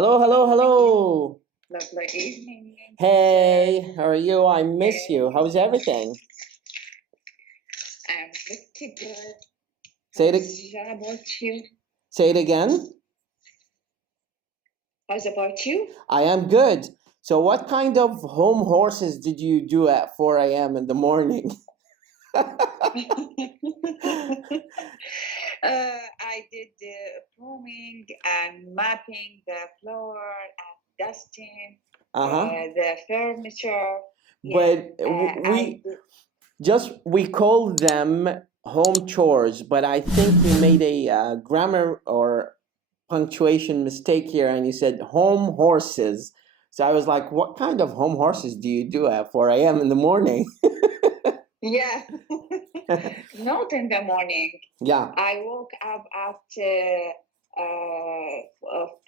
Hello, hello, hello. Lovely evening. Hey, how are you? I miss you. How's everything? I'm pretty good. Say it, How about you? say it again. How's about you? I am good. So what kind of home horses did you do at 4 a.m. in the morning? I did pruning and mopping the floor and dusting Uh-huh. the furniture. But I did. we call them home chores, but I think you made a grammar or punctuation mistake here and you said home horses. So I was like, what kind of home horses do you do at 4 a.m. in the morning? Yeah, not in the morning. Yeah. I woke up at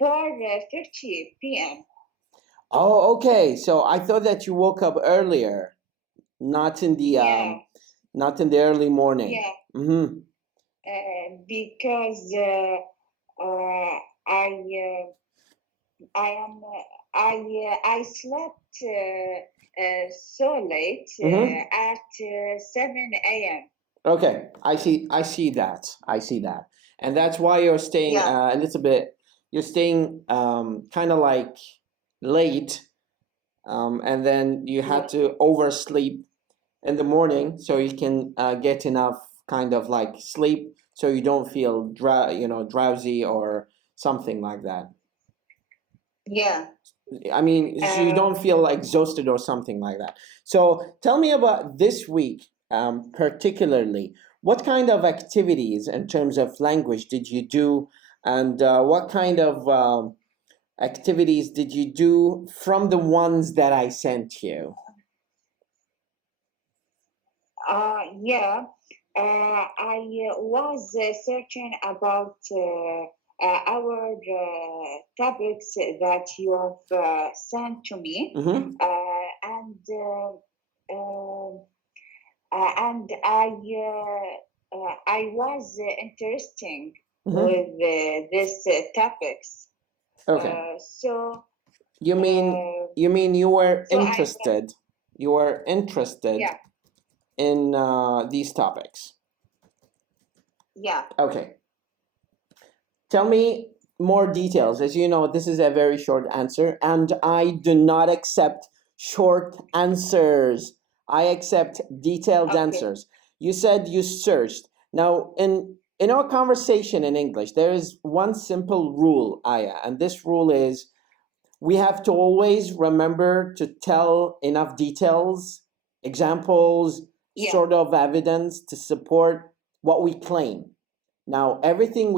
4:30 p.m. Oh, okay. So I thought that you woke up earlier, not in the Yeah, not in the early morning. yeah, Mm-hmm. because I am I slept so late Mm-hmm. at 7 a.m. Okay, I see that. I see that. And that's why you're staying Yeah, a little bit, you're staying kind of like late, and then you yeah, had to oversleep in the morning so you can get enough kind of like sleep so you don't feel drowsy or something like that. yeah. I mean, so you don't feel exhausted or something like that. So tell me about this week, particularly. What kind of activities in terms of language did you do, and what kind of activities did you do from the ones that I sent you? Yeah. I was searching about our topics that you have sent to me, Mm-hmm. uh, and I was interesting Mm-hmm. with these topics. Okay. Uh, so You mean uh, you were so I interested? You were interested yeah, in these topics. yeah. Okay. Tell me more details. As you know, this is a very short answer, and I do not accept short answers. I accept detailed Okay, answers. You said you searched. Now, in our conversation in English, there is one simple rule, Aya, and this rule is we have to always remember to tell enough details, examples, yeah, sort of evidence to support what we claim. Now, okay, everything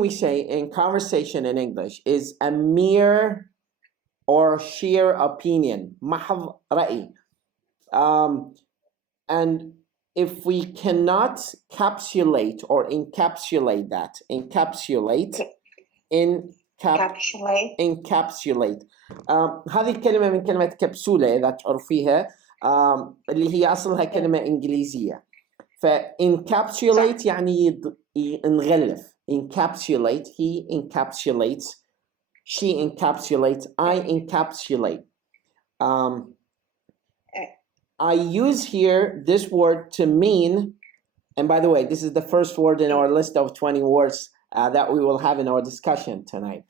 we say in conversation in English is a mere or sheer opinion, محض رأي. Um, and if we cannot capsulate or encapsulate that, in capsulate. encapsulate. هذه الكلمة من كلمة كبسولة إذا تعرفيها، اللي هي أصلها كلمة إنجليزية. فإنكابسوليت صح. يعني نغلف. encapsulate, he encapsulates, she encapsulates, I encapsulate. Um, I use here this word to mean, and by the way, this is the first word in our list of 20 words that we will have in our discussion tonight.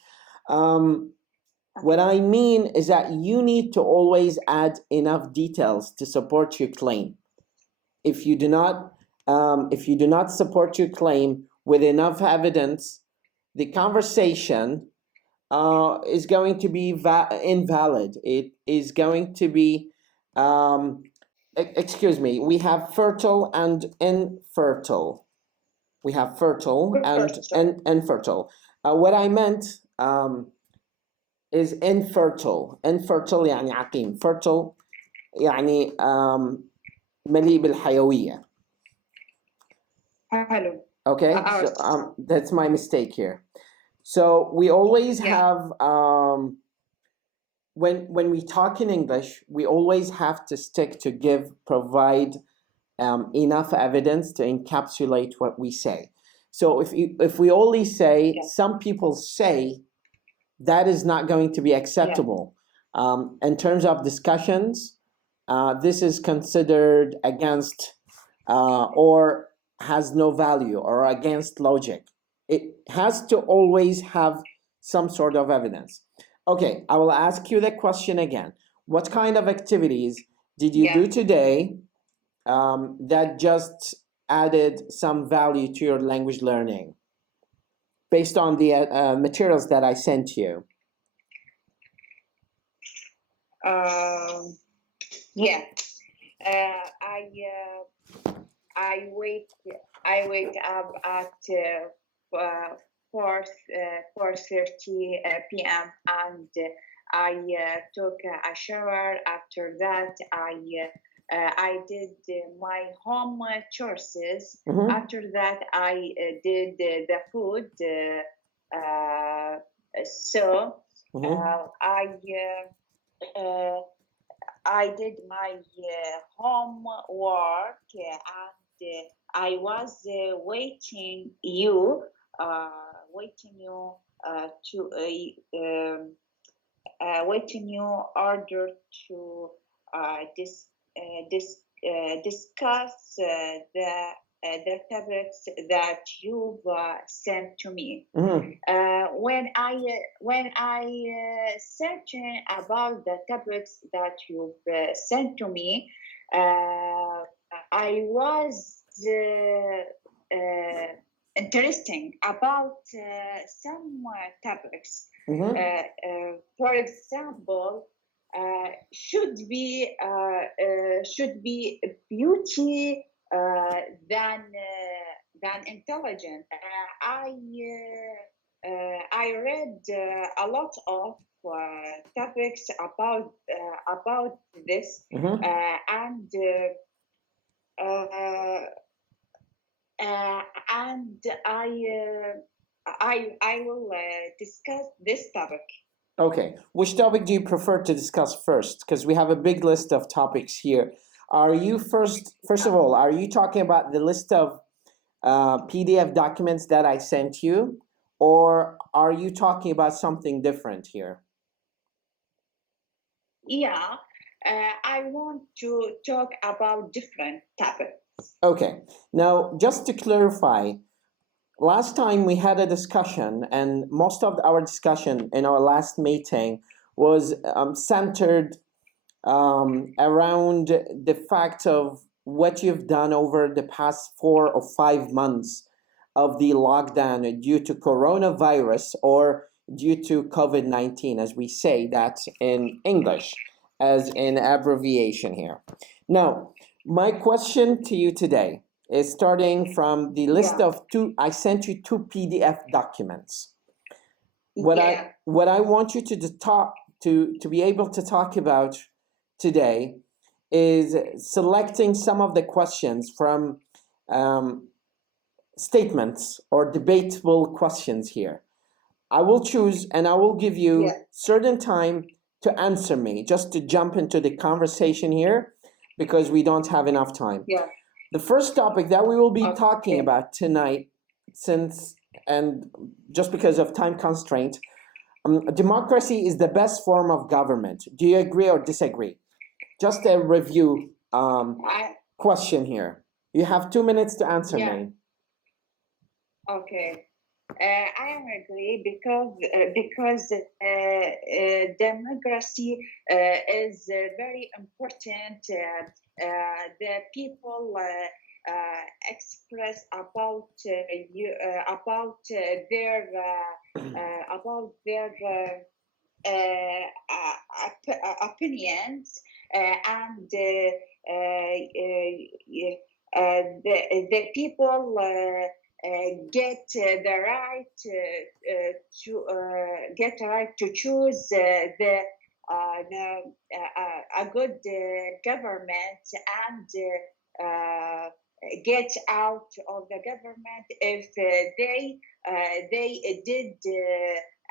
What I mean is that you need to always add enough details to support your claim. If you do not support your claim with enough evidence, the conversation is going to be invalid. It is going to be, excuse me, we have fertile and infertile. We have fertile and infertile. What I meant is infertile. Infertile يعني عقيم. Fertile يعني مليء بالحيوية. Hello. Okay, so that's my mistake here. So we always have when we talk in English, we always have to stick to provide enough evidence to encapsulate what we say. So if we only say some people say, that is not going to be acceptable. In terms of discussions, this is considered against or has no value or against logic. It has to always have some sort of evidence. Okay, I will ask you the question again. What kind of activities did you do today that just added some value to your language learning based on the materials that I sent you? Yeah. I wake up at 4:30 p.m. and I took a shower. After that, I did my home chores. Mhm. After that, I did the food. So Mhm. I did my homework and I was waiting you to waiting you order to discuss the topics that you've sent to me. Mhm. When I searching about the topics that you've sent to me, I was interesting about some topics. Mhm. For example, should be beauty than intelligent. I read a lot of topics about this, Mhm. And I will discuss this topic. Okay, which topic do you prefer to discuss first? Because we have a big list of topics here. Are you first of all, are you talking about the list of PDF documents that I sent you, or are you talking about something different here? Yeah, I want to talk about different topics. Okay, now just to clarify, last time we had a discussion, and most of our discussion in our last meeting was centered around the fact of what you've done over the past 4 or 5 months of the lockdown due to coronavirus or due to COVID-19, as we say that in English, as an abbreviation here. Now, my question to you today is starting from the list of I sent you 2 PDF documents. What I want you to talk to be able to talk about today is selecting some of the questions from statements or debatable questions here. I will choose and I will give you certain time to answer me, just to jump into the conversation here because we don't have enough time. The first topic that we will be talking about tonight, and just because of time constraint, democracy is the best form of government. Do you agree or disagree? Just a review question here. You have 2 minutes to answer me. Okay. I am agree because democracy is very important. The people express about their opinions and the people get the right to choose a good government and get out of the government if they did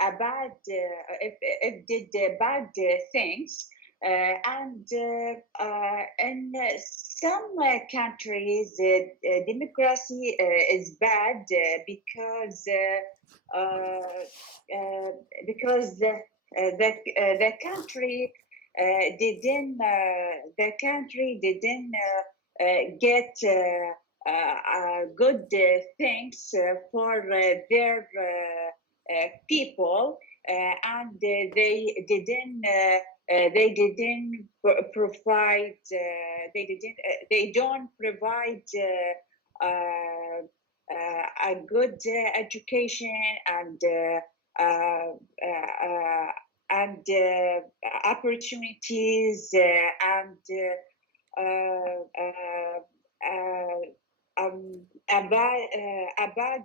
a bad if did bad things. and in some countries, democracy is bad uh, because the country didn't get good things for their people, and they didn't provide they don't provide a good education uh, uh, and opportunities and a bad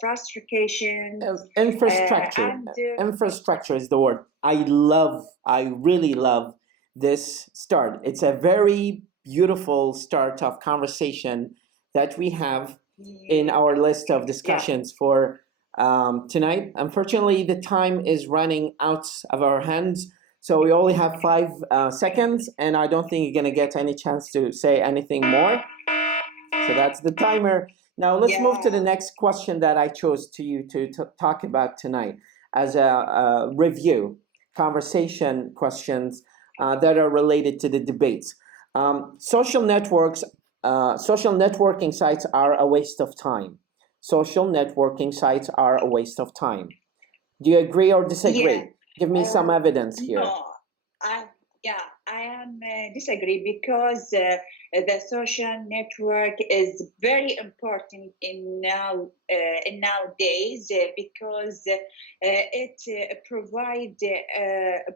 frustration Infrastructure. and Infrastructure is the word. I really love this start. It's a very beautiful start of conversation that we have in our list of yeah, discussions for tonight. Unfortunately, the time is running out of our hands, so we only have 5 seconds, and I don't think you're going to get any chance to say anything more. So that's the timer. Now let's move to the yeah, next question that I chose to you to talk about tonight as a review, conversation questions that are related to the debates. Social networks, social networking sites are a waste of time. Social networking sites are a waste of time. Do you agree or disagree? yeah. Give me some evidence here. No, I yeah, I am disagree because the social network is very important in nowadays because it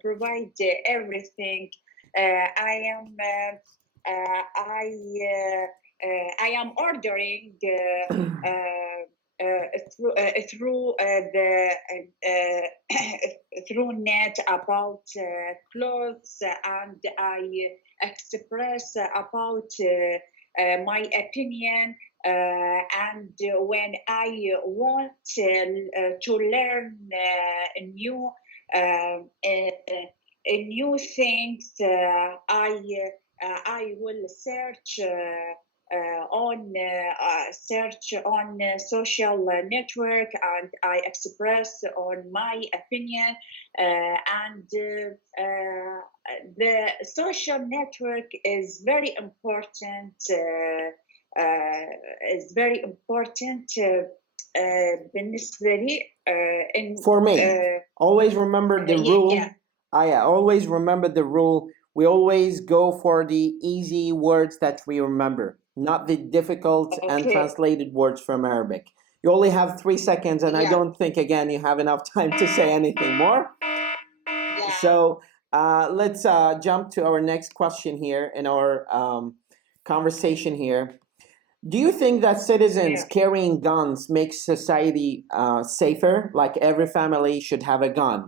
provide everything. I am I am ordering through the through net about clothes, and I express about my opinion. And when I want to learn new things, I will search on social network, and I express on my opinion, and the social network is very important. Is very important بالنسبة لي For me, always remember the rule. yeah. I always remember the rule. We always go for the easy words that we remember, not the difficult and Okay. translated words from Arabic. You only have 3 seconds, and I Yeah. don't think, again, you have enough time to say anything more. Yeah. So let's jump to our next question here in our conversation here. Do you think that citizens Yeah. carrying guns makes society safer? Like every family should have a gun.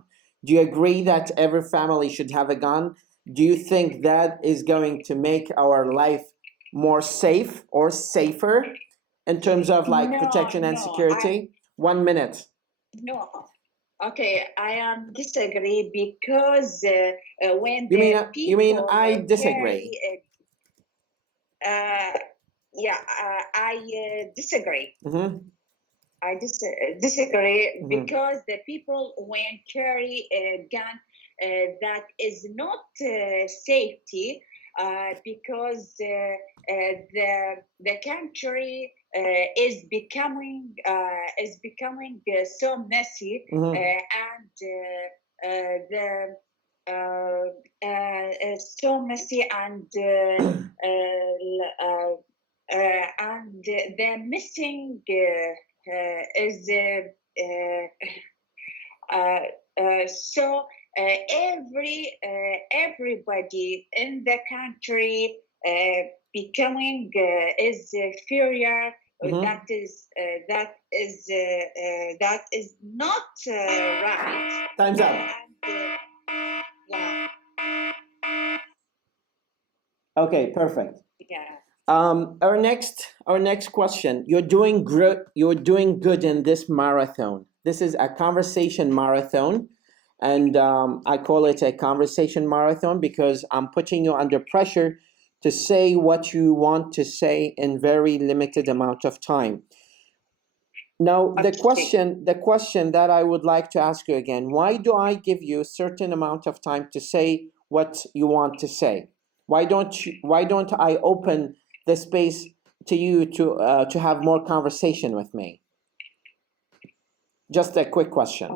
Do you agree that every family should have a gun? Do you think that is going to make our life more safe or safer in terms of like protection and No, security? 1 minute. no. Okay, I am disagree because when You the mean people I carry disagree? uh, yeah, I disagree. Mm-hmm. I disagree Mm-hmm. because the people when carry a gun, that is not safety, because the country is becoming so messy, Mm-hmm. and the so messy, and the missing is so everybody in the country becoming is furious. Mm-hmm. That is not right. Time's up. And yeah, Okay, perfect. yeah, Our next question. You're doing good in this marathon. This is a conversation marathon, And I call it a conversation marathon because I'm putting you under pressure to say what you want to say in very limited amount of time. Now, the question that I would like to ask you again, why do I give you a certain amount of time to say what you want to say? Why don't I open the space to you to have more conversation with me? Just a quick question.